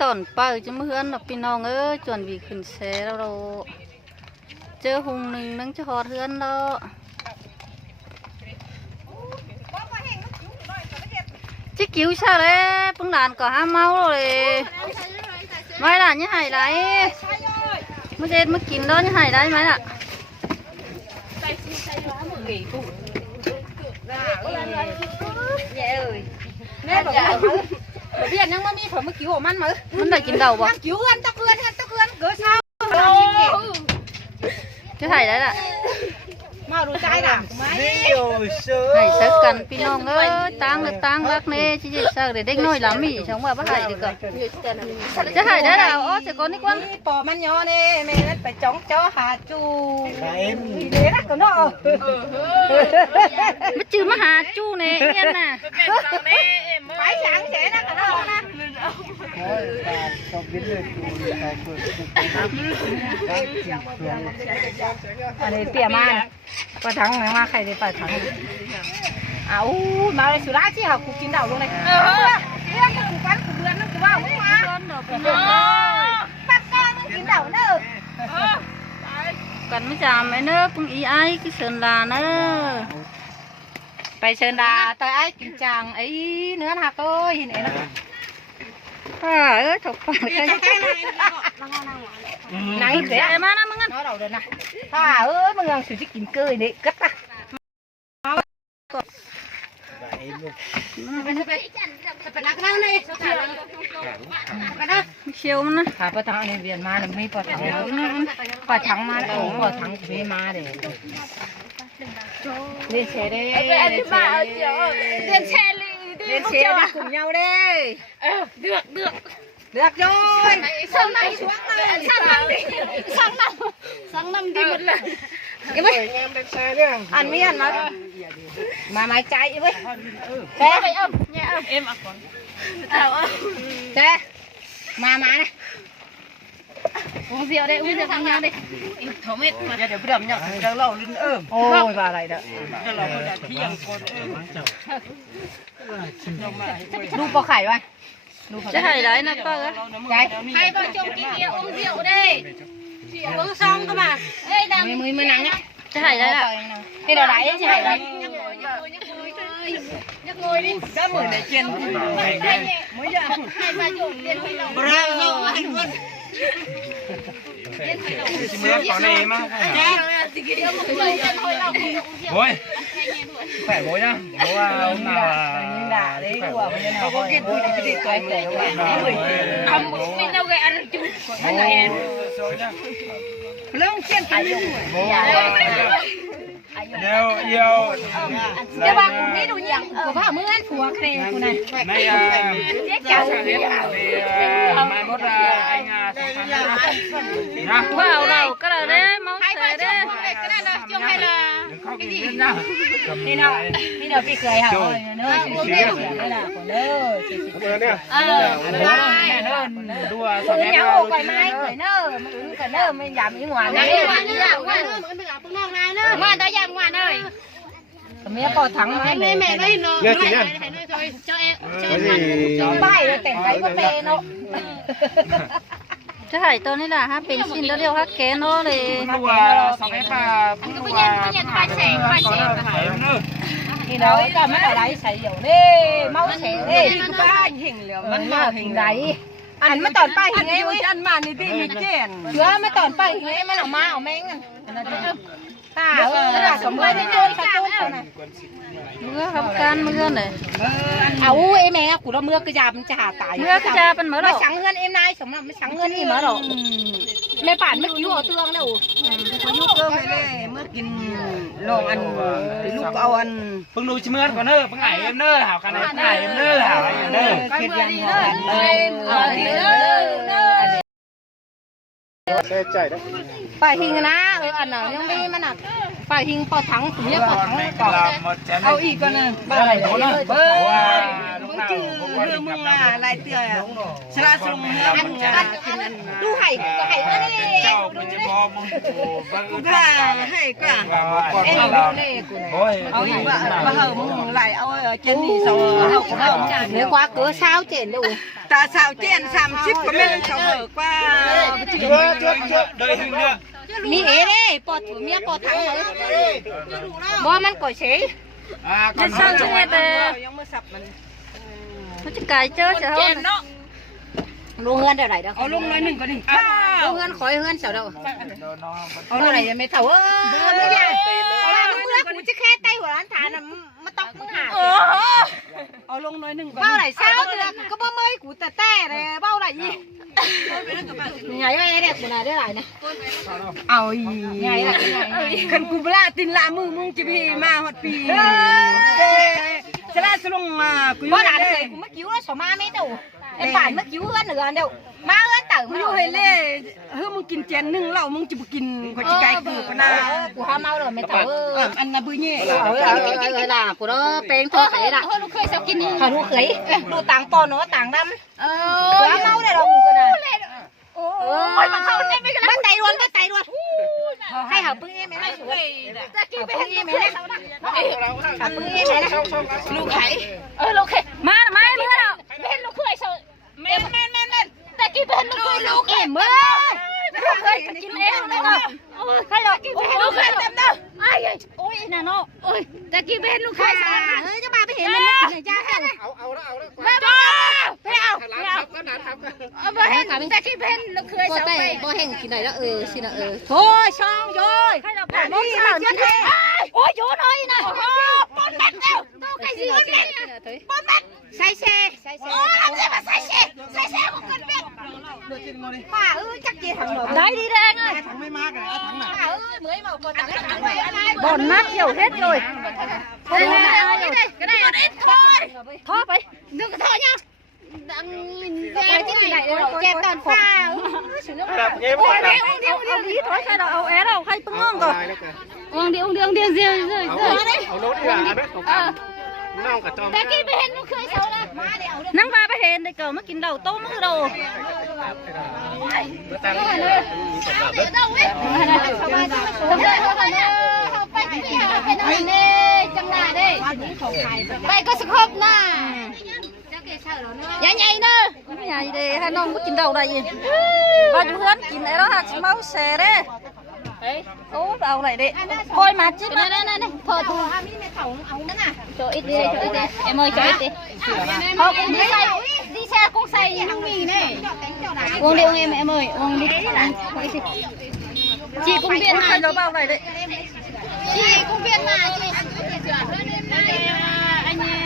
ตอนเป้าจะมาเฮือนเราพี่น้องเอ้ยจวนวีขึ้นแซ่แล้วเราเจอหุงหนึ่งนั่งจะหอดเฮือนเราchiếc cứu sao đấy bưng đàn có ham máu rồi mấy là như hải đấy mới đến mới kín đó như hải đấy mấy ạ nè bảo biết nhưng mà mi phải mới cứu ổ man mới vẫn là kín đầu bỏ cứu ăn tóc ươn cỡ sao chứ hải đấy ạ mà đồ trai nào hải sắc cần pin nong ơi tang bác nè chứ gì sao để đánh nồi lắm mỉ sống mà bác hải được rồi chứ hải đấy là ó sẽ có nick quan bò man nhỏ nè mẹ nó phải chống cho hà chu thì đấy là cái nó mất chứ mà hà chu nè yên nè phải sáng sẽ là cái nó nèอันนี้เตี่ยมาปลาถังมาใครได้ปลาถังอ้าวมาเลยสุราที่เขากูกินดาวลงเลยเรื่องกูปั้นกูเบือนนั่นกูว่ามึงมาปั้นก้อนมึงกินดาวเนอะ cần mới chạm mấy nước cũng ý ai cái sơn là nữa ไปเชิญดาต่อยไอ้กินจังไอ้เนื้อหักเอ้ยเห็นไหม ơi thục phải cái này dễ mà nó mưng ăn nó đầu rồi nè ơi mừng ăn sự chỉ kín cười đấy cất ta siêu nó thả bờ thằng này viền ma là mấy bờ thằng ma là bờ thằng về ma để lên xe đây lên xe đi cùng nhau đi được rồi sáng năm đi một lần cái mấy ăn mấy ăn mà mày chạy với xe vậy ông em ăn còn xe mà này uống rượu đây uống rượu cùng nhau đi thấu mệt mà để cái đầm nhậu cái lẩu lên ôi vào lại đó cái lẩu là thiêng đu bò khải vậy chứ hay đấy nó có cái hai vợ chồng kia kia uống rượu đây uống xong cơ mà đây đang mới nắng á chứ hay đấy ạ cái đồ đáy chứ hay đấy nhấc ngồi đi đã mời để chiên mới giờ hai vợ chồng tiền huy động chỉ mới có này mà bố phải bố nhá bố hôm nào đấy của có cái bố cái gì cái không mình đâu gây ăn chung lông chiên phải dùng đều yêu cái bà cũng nghĩ đủ nhiều của bà mới ăn phùa kề của này này chào mai mốt anh vào đầu cái này đấy máu sấy đấy cái này là chung hay là cái gì nhá đi nào bị cười hả ơi nơi uống rượu đây là của nơi đua uống nhau quay mai cười nơ mình giảm ý ngoài này ngoan tới giờ ngoan ơi mẹ có thắng mà mẹ đây nó cho em cho bay rồi cảnh cái có tê nó chứ hay tôi này là hát bên xin đó điều hát ké nó thì đua xong em bà thì đó cho mấy ở đấy xài dầu đi mau xẻ đi cứ ba hình hình liệu vẫn là hình đấy anh mới tòn bay hình em ăn mà thì đi mình chèn chưa mới tòn bay hình em mới làm ma ở men là sống quay đến chôn sao này mưa không can mưa này em mẹ của nó mưa cái già mình trả tải mưa cái cha bên mở nó đâu sáng hơn em nay sống làm sáng hơn gì mở đâu mẹ bản mới cứu ở tương đâu có nhu cơm này mớiกินลองอันลูกเอาอันเพิ่งดูชิมเมื่อก่อนเนอะเพิ่งไงเอ็มเนอหาวกันไงเอ็มเนอหาวเอ็มเนอคิดยังหอมใช่ได้ phải hình na ăn nào nhưng đi mà nè phải hình bỏ thắng cũng như bỏ thắng bỏ ao ý con này ba này bố nó bơ lúc nào อมึงอ่ะลายเตี้ยสลาสลงเมื่อมึงอ่ะกินนั่น ดูไห่ก็ไห่ก็ได้ เจ้ามันจะบอกมึงกู ก็ให้ก็ เอ็งเราโอ้ย เอาอีกว่ามาเหอะมึงไหลเอาเจนนี่เอาของเรา เนื้อกว่าเกือเช้าเจนดู ตาสาวเจน30ก็ไม่ได้เขาเหอะกว่า เดินหิ้งเนี่ย มีเอ๋เด้ปอดถือเมียปอดถังเลยบ่มันก่อยเฉย จะสร้างจังไงแต่ ยังไม่สับมัน มันจะไก่เจอเจ้า ลงเงินเดี๋ยวไหนเด้อ เอาลงน้อย1ก็ดิ ลงเงินขอยเงินเสาเด้อเอาอะไรไม่เท่าไม่ได้เมื่อกูจะแค่ไต้หัวร้านฐานน่ะมาตอกมึงหา เอาลงน้อย1ก็ เบ้าไหนเช้าเดือนก็บ่เมื่อยกูแต่เลยเบ้าไหนยี่ไงไอ้เด็กกูน่ะได้หลายนะ เอาอี ไงล่ะ คันกูบลาตินละมึงจะพี่มาฮอดปีสลาสลงมากู บ่หลานเคยกูไม่กิ้วแล้วสมาไม่เด้อไอ้ป่านไม่กิ้วเฮือนเหนือเด้อมาเฮือนเต๋อ กูอยู่ให้เล่เฮ้ยมึงกินเจน1แล้วมึงจะบ่กินก็สิไกลกูปะนะ กูหาเมาเลยไม่เต๋อ อันน่ะบื้อนี่ เอาล่ะกูเด้อเป็นทั่วไปล่ะลูกเคยสักกินนี่ลูกเคยดูต่างปอนเนาะต่างดำกูหาเมาได้หรอกูก็น่ะโอ้ยมันเข้าได้ไม่กันมันไตรวนก็ไตรวนให้หาปื้งเอ็มไม่ได้สวยจะกินไปให้ไม่ได้หาปื้งเอ็มไม่ได้ลูกไข่ลูกไข่ มาไม่เมื่อเรา เป็นลูกเคยสวยแม่แต่กินเป็นลูกเอ็มเว้ย ลูกเคยกินเองเลยเนาะใครหรอกลูกเคยเต็มเด้อโอ้ยน่ะเนาะโอ้ยแต่กินเป็นลูกเคย เฮ้ยจะมาไปเห็นมันกินไหนจ้าแค่ไม่เอาไปเห็นแต่กินเป็นลูกเคย บ่ เสา แต่ ไป บ่แห้งกินไหนแล้วสินะโถ่ช่องโยย ใครเราผ่านน้องสาวนี่โอ้ยโยนหน่อยนะโอ้ปนแม่เดียวต้องใครสิปนแม่ปนแม่ ใส่เช่ โอ้ทำไงมาใส่เช่ของกันเป็น ป้าจักเจี๊ยบถังหน่อย ได้ดีแดงเลย ไม่มากอ่ะถังน่ะ ป้าเหมื่อยเมาปวดถังถังไว้อะไร บ่อนนัดเกี่ยวเฮ็ดเลยก็ได้ท่อไปนึกท่อยังดัง ไปที่ไหนเจ็บตอนฟ้า เดี๋ยวนี้ถอยใครเราเอาแอร์เราใครตึ้งน้องก่อนองเดียวเอารถดีกว่าน้องกับจอมแต่กินไปเห็นลูกเคยเช้านะนั่งมาไปเห็นได้เกิดมากินเหล้าโต้มือเราไปก็สกปรกใหญ่เนอะใหญ่เด้ให้น้องมากินเหล้าได้ยินบ้านอยู่เพื่อนกินไอ้เราหักเมาแซ่เด้โอ้เอาไหนเด้คอยมาจิ๊บนั่นพอถูกโจอิดดิเอ็มเอ้ยโจอิดดิเขาคงดีแซ่คงใส่ยังมีเนี่ยวงเดียวเอ็มเอ้ยวงดิจีกุ้งเบียนมาเราเบาไหนเด้จีกุ้งเบียนมาจี